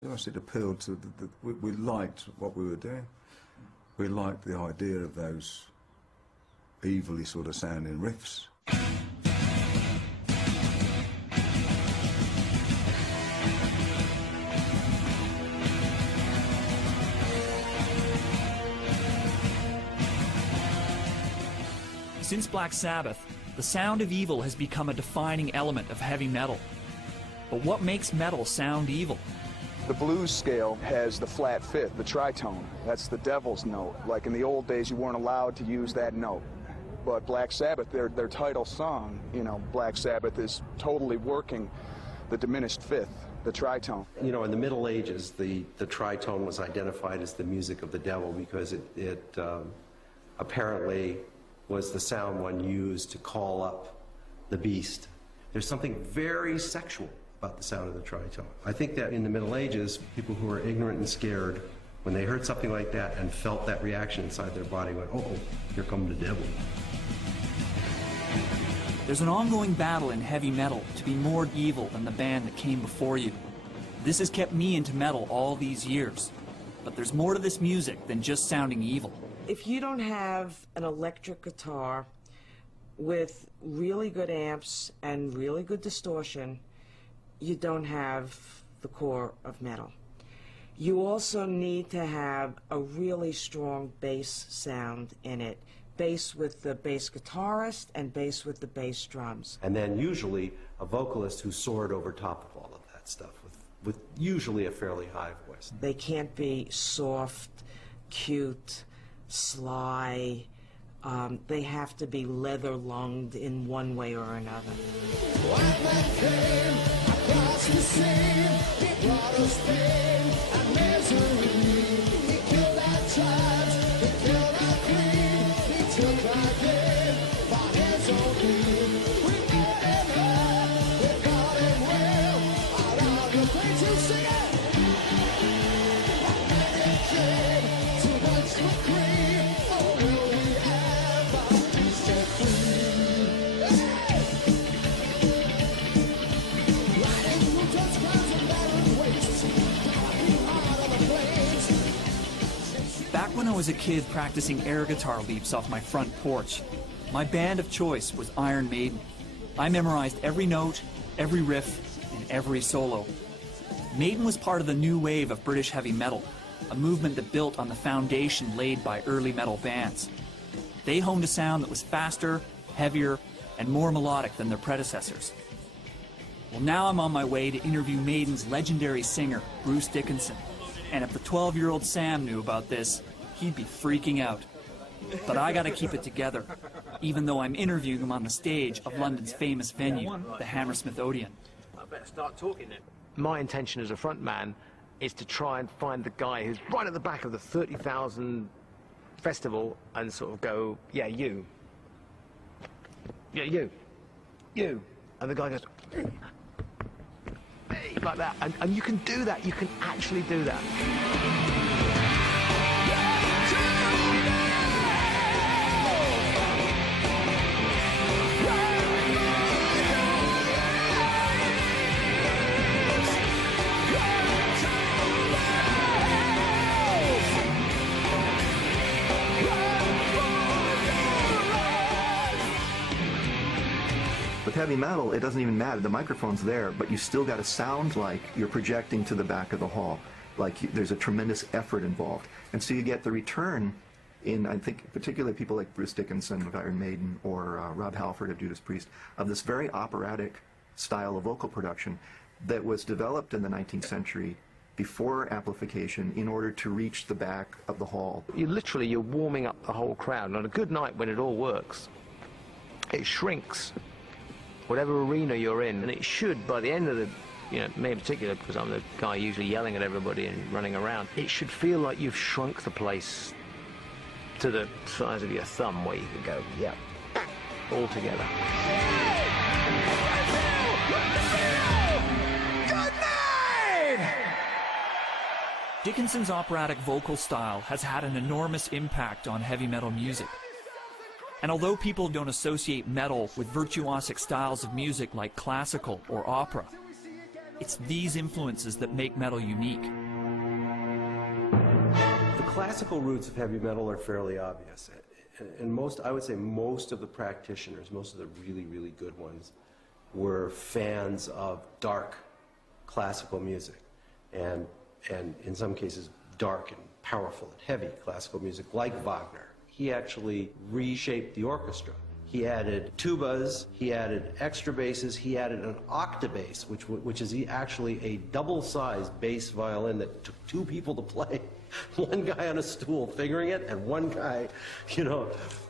It appealed to we liked what we were doing. We liked the idea of those evilly sort of sounding riffs. Since Black Sabbath, the sound of evil has become a defining element of heavy metal. But what makes metal sound evil? The blues scale has the flat fifth, the tritone. That's the devil's note. Like in the old days, you weren't allowed to use that note. But Black Sabbath, their title song, you know, Black Sabbath is totally working the diminished fifth, the tritone. You know, in the Middle Ages, the tritone was identified as the music of the devil because it apparently was the sound one used to call up the beast. There's something very sexual about the sound of the tritone. I think that in the Middle Ages, people who were ignorant and scared, when they heard something like that and felt that reaction inside their body, went, oh, here comes the devil. There's an ongoing battle in heavy metal to be more evil than the band that came before you. This has kept me into metal all these years. But there's more to this music than just sounding evil. If you don't have an electric guitar with really good amps and really good distortion, you don't have the core of metal. You also need to have a really strong bass sound in it. Bass with the bass guitarist and bass with the bass drums. And then usually a vocalist who soared over top of all of that stuff with usually a fairly high voice. They can't be soft, cute, sly. They have to be leather-lunged in one way or another. White man came across the sea, he brought us pain and misery. He killed our tribes, he killed our queen, he took our game for his own need. We made him hurt, we got him well, out of the place to sing it. White man came to watch the queen, oh will we ever be set free? Riding through dust clouds and barren wastes, galloping hard on the plains. Back when I was a kid practicing air guitar leaps off my front porch, my band of choice was Iron Maiden. I memorized every note, every riff, and every solo. Maiden was part of the new wave of British heavy metal, a movement that built on the foundation laid by early metal bands. They honed a sound that was faster, heavier, and more melodic than their predecessors. Well, now I'm on my way to interview Maiden's legendary singer, Bruce Dickinson. And if the 12-year-old Sam knew about this, he'd be freaking out. But I gotta keep it together, even though I'm interviewing him on the stage of London's famous venue, the Hammersmith Odeon. I better start talking then. My intention as a front man is to try and find the guy who's right at the back of the 30,000 festival and sort of go, yeah, you. Yeah, you. You. And the guy goes, hey, like that. And you can do that. You can actually do that. With heavy metal, it doesn't even matter. The microphone's there, but you still got to sound like you're projecting to the back of the hall. Like there's a tremendous effort involved. And so you get the return in, I think, particularly people like Bruce Dickinson of Iron Maiden or Rob Halford of Judas Priest, of this very operatic style of vocal production that was developed in the 19th century before amplification in order to reach the back of the hall. You're warming up the whole crowd. And on a good night when it all works, it shrinks whatever arena you're in, and it should, by the end of the, you know, me in particular, because I'm the guy usually yelling at everybody and running around, it should feel like you've shrunk the place to the size of your thumb, where you can go, yeah, all together. Good night! Dickinson's operatic vocal style has had an enormous impact on heavy metal music. And although people don't associate metal with virtuosic styles of music like classical or opera, It's these influences that make metal unique. The classical roots of heavy metal are fairly obvious. And I would say most of the practitioners, most of the really, really good ones, were fans of dark classical music. And in some cases, dark and powerful and heavy classical music, like Wagner. He actually reshaped the orchestra. He added tubas, he added extra basses, he added an octabass, which is actually a double-sized bass violin that took two people to play. One guy on a stool fingering it, and one guy,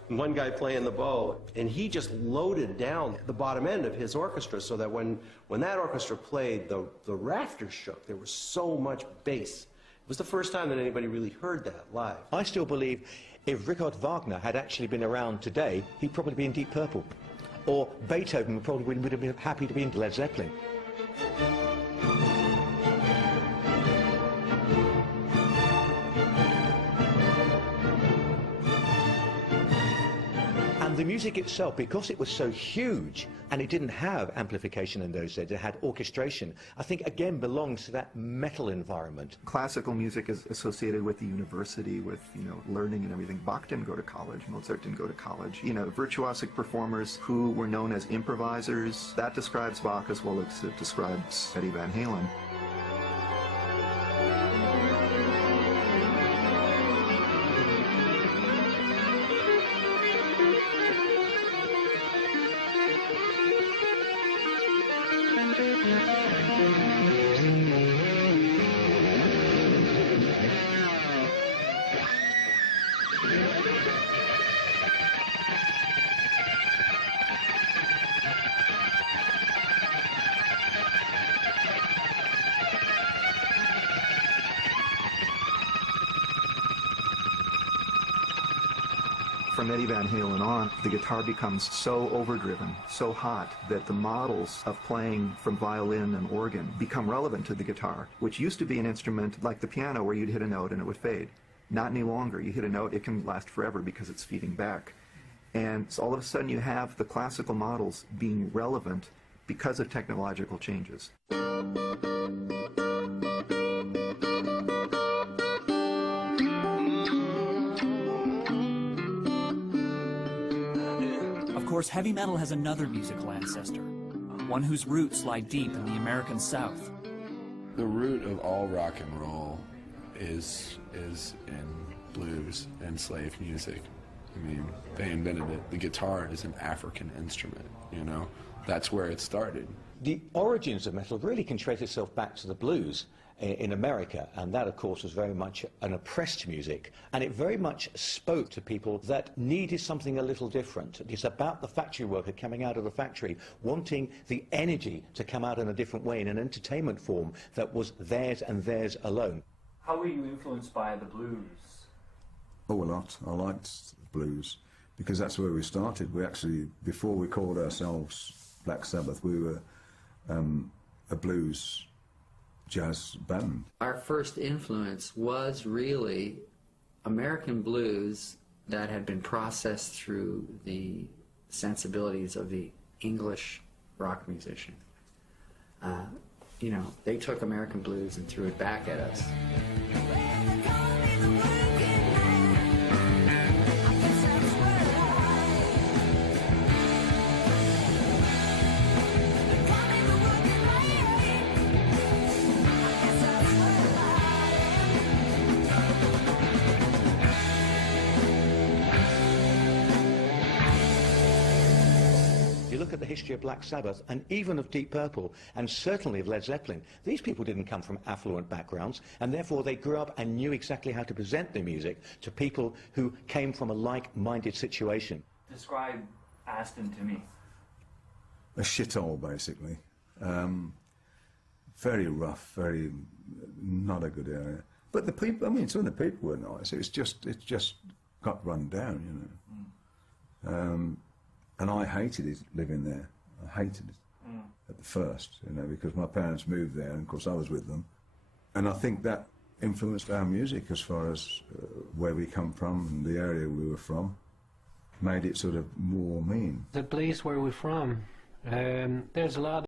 one guy playing the bow. And he just loaded down the bottom end of his orchestra so that when that orchestra played, the rafters shook. There was so much bass. It was the first time that anybody really heard that live. I still believe if Richard Wagner had actually been around today, he'd probably be in Deep Purple. Or Beethoven probably would have been happy to be in Led Zeppelin. The music itself, because it was so huge and it didn't have amplification in those days, it had orchestration, I think again belongs to that metal environment. Classical music is associated with the university, with learning and everything. Bach didn't go to college, Mozart didn't go to college. Virtuosic performers who were known as improvisers, that describes Bach as well as it describes Eddie Van Halen. From Eddie Van Halen on, the guitar becomes so overdriven, so hot, that the models of playing from violin and organ become relevant to the guitar, which used to be an instrument like the piano where you'd hit a note and it would fade. Not any longer. You hit a note, it can last forever because it's feeding back. And so all of a sudden you have the classical models being relevant because of technological changes. Of course, heavy metal has another musical ancestor, one whose roots lie deep in the American South. The root of all rock and roll is in blues and slave music. I mean, they invented it. The guitar is an African instrument, That's where it started. The origins of metal really can trace itself back to the blues in America, and that of course was very much an oppressed music, and it very much spoke to people that needed something a little different. It's about the factory worker coming out of the factory wanting the energy to come out in a different way, in an entertainment form that was theirs and theirs alone. How were you influenced by the blues? Oh, a lot. I liked blues because that's where we started. We actually, before we called ourselves Black Sabbath, we were a blues jazz band. Our first influence was really American blues that had been processed through the sensibilities of the English rock musician. They took American blues and threw it back at us. Look at the history of Black Sabbath and even of Deep Purple and certainly of Led Zeppelin. These people didn't come from affluent backgrounds, and therefore they grew up and knew exactly how to present their music to people who came from a like-minded situation. Describe Aston to me. A shithole, basically. Very rough, very not a good area. But the people, some of the people were nice. It just got run down, And I hated it living there. I hated it at the first, because my parents moved there, and of course I was with them. And I think that influenced our music as far as where we come from and the area we were from, made it sort of more mean. The place where we're from, there's a lot